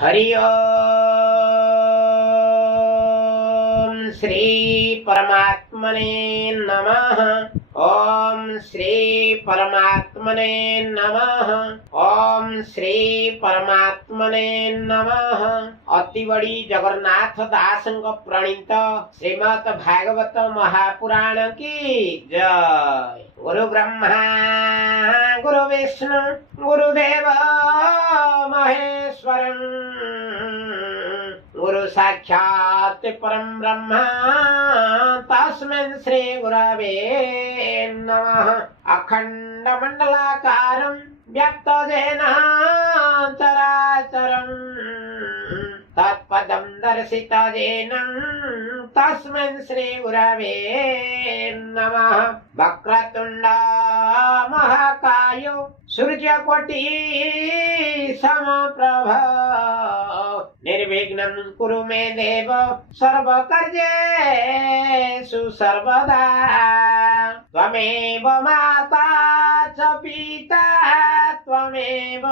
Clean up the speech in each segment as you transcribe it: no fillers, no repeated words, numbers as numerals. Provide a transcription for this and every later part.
हरि ओम श्री परमात्मने नमः। ओम श्री परमात्मने नमः। ओम श्री परमात्मने नमः। अति बड़ी जगन्नाथ दासंग प्रणीत श्रीमद भागवत महापुराण की जय। गुरु ब्रह्मा गुरु विष्णु गुरुदेव महेश्वरम् गुरु साक्षात् परम ब्रह्म तस्मै श्री गुरवे नमः। अखंड मंडलाकारं व्याप्तजेन चराचरम् तत्पदं दर्शितजेन तस्मै श्री गुरवे नमः। वक्रतुंड महाकायो सूर्यकोटि समप्रभ निर्विघ्नं कुरु मे देव सर्वकार्येषु सर्वदा। त्वमेव माता च पिता त्वमेव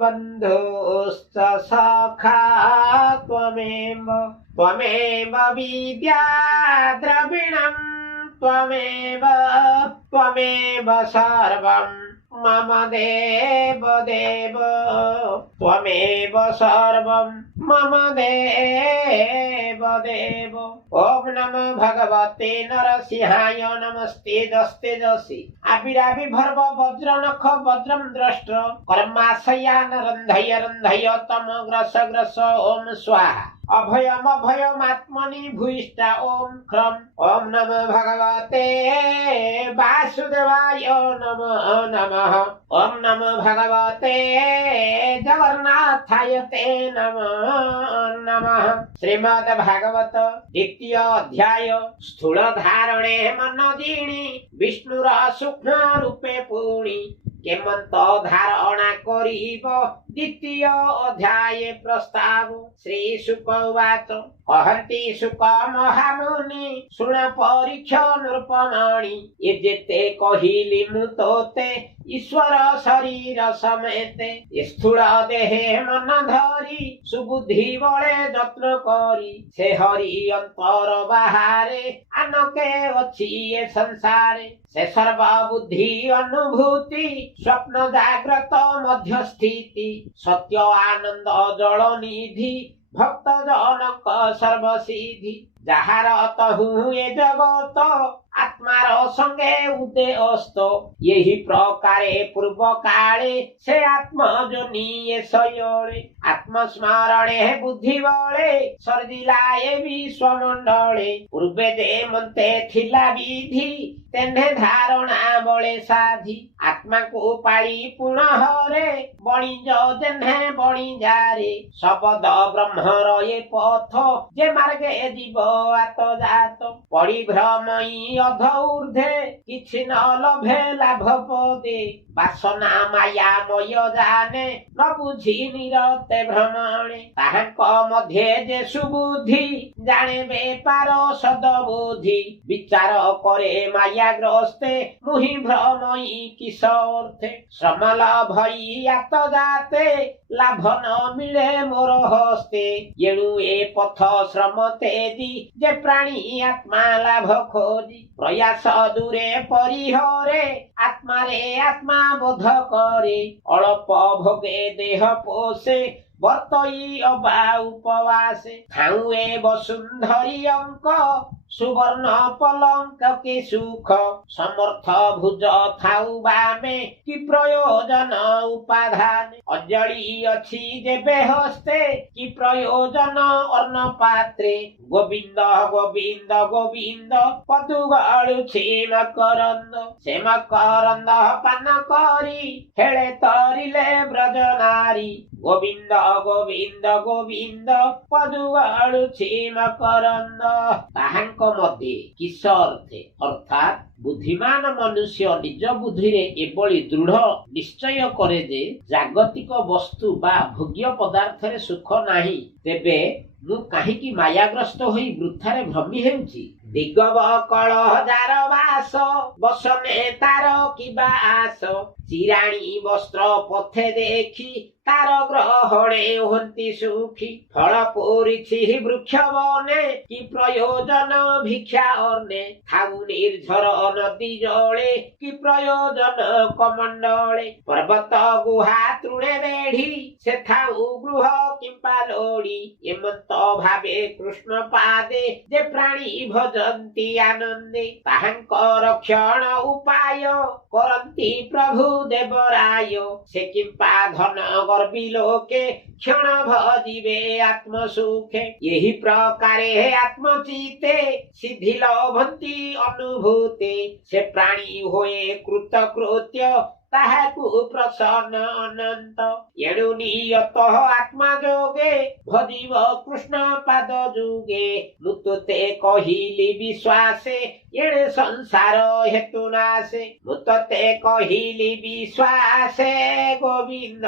बन्धुश्च सखा त्वमेव विद्या द्रविणं त्वमेव सर्वं मम देव त्वमेव सर्वं मम देव। ओम नमो भगवते नरसिंहाय नमस्ते दस्तेजसि आविराविर्भव वज्रनख वज्रं द्रष्ट कर्माशयान रन्धय तम ग्रस ओम स्वाहा। अभयमात्मनि भूयिष्ठा ओम क्रम। ओम नमो भगवते वासुदेवाय नमः। ओम नमो भगवते जगन्नाथाय ते नमः। श्रीमद् भागवत द्वितीय अध्याय स्थूल धारणे मन दीणी विष्णुर सूक्ष्म रूपे पुणी केमंत धारणा करिब। द्वितीय अध्याय प्रस्ताव। श्री शुक उवाच कहन्ति शुक महामुनि शुण परीक्ष नृपमणि ये जेते कहिली मु तोते ईश्वर शरीर समेते स्थूल देहे मन धरी सुबुद्धि बळे जत्न करी से हरि अंतर बाहारे आनके अछि ए संसारे से सर्व बुद्धि अनुभूति स्वप्न जाग्रत मध्य स्थिति सत्य आनंद जल निधि भक्त जनक सर्वसिद्धि जहार तहु ए जगत आत्मार संगे उदे अस्त यही प्रकारे पूर्व काले से आत्मजनी शयले आत्मस्मरणे बुद्धि बळे सर्जिला ए विश्वमंडले पूर्वे जे मन्ते थिला विधि तेने धारणा बळे साधि आत्मा को पाळी पुनः रे बणिज जेने बणी जारे शब्द ब्रह्मर ए पथ जे मार्गे जीव आत जात परिभ्रमई अध ऊर्धे किछि न लभे लाभ पदे वासना माया मय जाने न बुझी निरते भ्रमणे ताहाक मध्ये जे सुबुद्धि जाने बेपार सदबुद्धि विचार करे माया ग्रस्ते मुहि भ्रमई किशोर्थे श्रमल भई आत जाते लाभ न मिले मोर हस्ते एणु ए पथ श्रम तेजी जे प्राणी आत्मा लाभ खोजी प्रयास दूरे परिहरे आत्मा रे आत्मा बोध करे अल्प भोगे देह पोषे बर्तई अबा उपवासे खाऊ ए वसुंधरी अंक सुवर्ण पलंक के सुख समर्थ भुज थाउ बामे कि प्रयोजन उपाधान अजली अछि जेबे हस्ते कि प्रयोजन अन्न पात्रे गोविंद गोविंद गोविंद पदुगळु छेम करंद पान करी हेळे तरिले ब्रजनारी गोविंद गोविंद गोविंद पदुगळु छेम करंद ताहांक मध्ये किस अर्थे अर्थात बुद्धिमान मनुष्य निज बुद्धि रे एबळी दृढ़ निश्चय करे जे जागतिक वस्तु बा भोग्य पदार्थ रे सुख नाही तेबे मु काहीकि मायाग्रस्त होई वृथारे भ्रमी हेउछि दिगव कलहजार बास बसने तार किबा आस चिराणी वस्त्र पथे देखी तार ग्रहणे हुंती सुखी फल पोरिछि वृक्ष बने कि प्रयोजन भिक्षा अर्णे थाउ निर्झर नदी जले कि प्रयोजन कमंडले पर्वत गुहा तृणे बेढ़ी से थाउ गृह किंपा लोड़ी एमंत भावे कृष्ण पादे जे प्राणी भजंती आनंदे ताहांक रक्षण उपाय करंती प्रभु देवराय से किंपा धन गर्वी लोके क्षण भजिबे आत्म सुखे यही प्रकारे आत्मचिते सिद्धि लभंती अनुभूते से प्राणी होए कृतकृत्य ताहाकु प्रसन्न अनंत एणु नियत आत्मा जोगे भजिब कृष्ण पाद जुगे मुतुते कहिली विश्वासे एणे संसार हेतु नासे मुतते कहिली विश्वासे गोविंद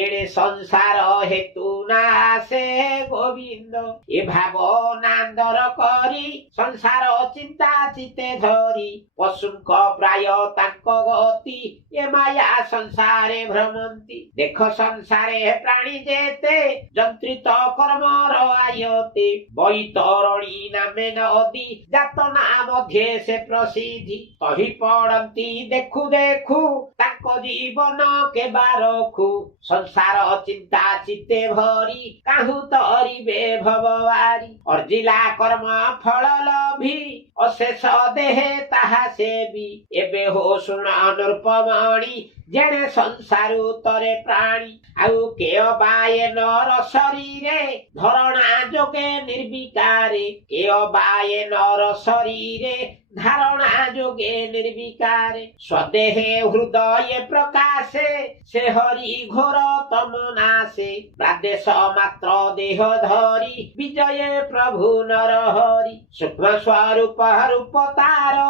एणे संसार हेतु नासे गोविंद ए भाव नांदर करी संसार चिंता चिते धरी पशुंक प्राय तांक गति ए माया संसारे भ्रमंती देख संसारे प्राणी जेते जंत्रित कर्म आयते बैतरणी नामे नदी जातना मध्ये से प्रसिद्धि तही पड़ती देखु देखु ताको जीवन के बारखु संसार चिंता चित्ते भरी काहू तरिबे भववारी अर्जिला कर्म फल लभी अशेष देहे ताहा सेबी एबे हो सुन अनुपमणि जेणे संसारु तरे प्राणी आउ के बाये नर शरीरे धरणा जोगे निर्विकारे के बाये नर शरीरे धारणा जोगे निर्विकारे स्वदेहे हृदय प्रकाशे से हरि घोर तम नाशे प्रादेश मात्र देह धरी विजय प्रभु नर हरि सूक्ष्म स्वरूप रूप तार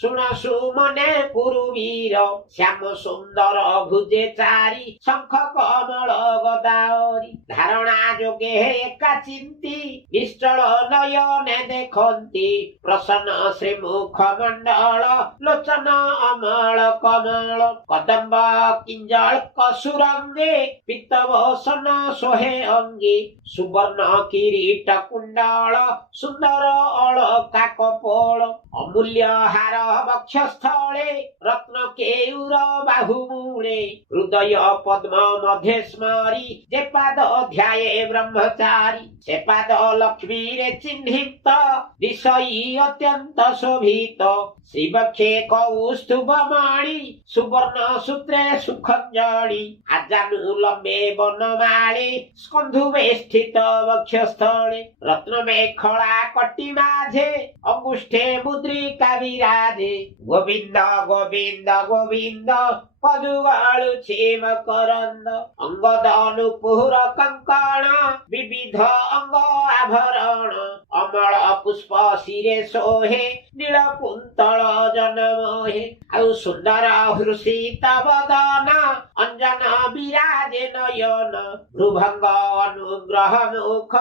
सुन सुमने कुरुवीर श्याम सुंदर भुजे चारी शंख कमल गदावरी धारणा जोगे एका चिंती निश्चल नयने देखंती प्रसन्न श्रीमुख मंडल लोचन अमल कमल कदम्ब किंजल कसुरंगे पित्तवसन सोहे अंगी सुवर्ण किरीट कुंडल सुंदर अलका कपोल अमूल्य हार वक्षस्थले रत्न केयूर बाहुमूले हृदय पद्म मध्ये स्मरी जे पाद ध्याये ब्रह्मचारी से पाद लक्ष्मी रे चिन्हित दिशई अत्यंत शोभित श्रीवक्षे कौस्तुभ मणि सुवर्ण सूत्रे सुखंजणि आजानुलम्बे वनमाळे स्कंधुवे स्थित वक्षस्थले रत्न मेखला कटी माझे अंगुष्ठे मुद्रिका विराजे गोविंद गोविंद गोविंद पदुगाळु क्षेम करंद अंगद अनुपुर कंकण विविध अंग आभरण अमल पुष्प शिरे सोहे नील कुंतल जनमोहे आउ सुंदर हृषित वदन अंजन विराजे नयन भ्रुभंग अनुग्रह मुख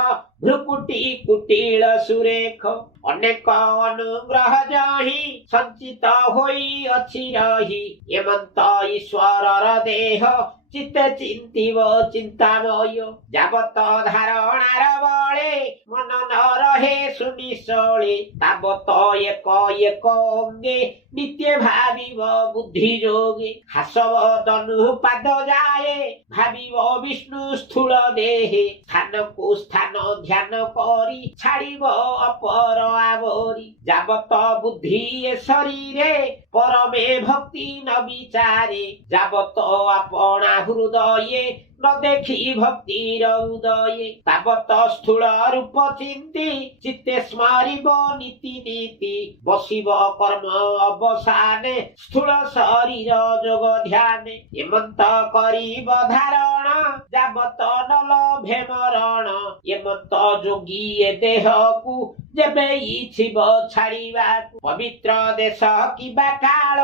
भ्रुकुटी कुटिल सुरेख अनेक अनुग्रह जाहि संचित होई अछि रही एमंत ईश्वर देह चित्त चिंतिव चिंतामय जाबत धारणार बळे मन न रहे सुनिशळे ताबत एक एक अंगे नित्य भाविव बुद्धि जोगे हासव तनु पाद जाए भाविव विष्णु स्थूल देहे स्थान को स्थान ध्यान करी छाड़िव अपर आवरी जाबत बुद्धि ए शरीरे परमे भक्ति न विचारे जाबत आपणा हृदये न देखी भक्तिर उदये ताबत स्थूल रूप चिंती चित्ते स्मरिब नीति नीति बसिब कर्म अवसाने स्थूल शरीर जोग ध्याने एमंत करिब धारण जाबत न लभे मरण एमंत जोगी ए देहकु जेबे इच्छिब छाड़िबाकु पवित्र देश किबा काल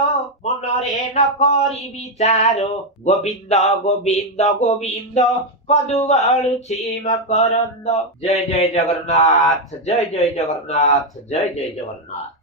मनरे न करी विचार गोविंद गोविंद गोविंद पदुगाळु क्षेम करंद जय जय जगन्नाथ जय जय जगन्नाथ जय जय जगन्नाथ।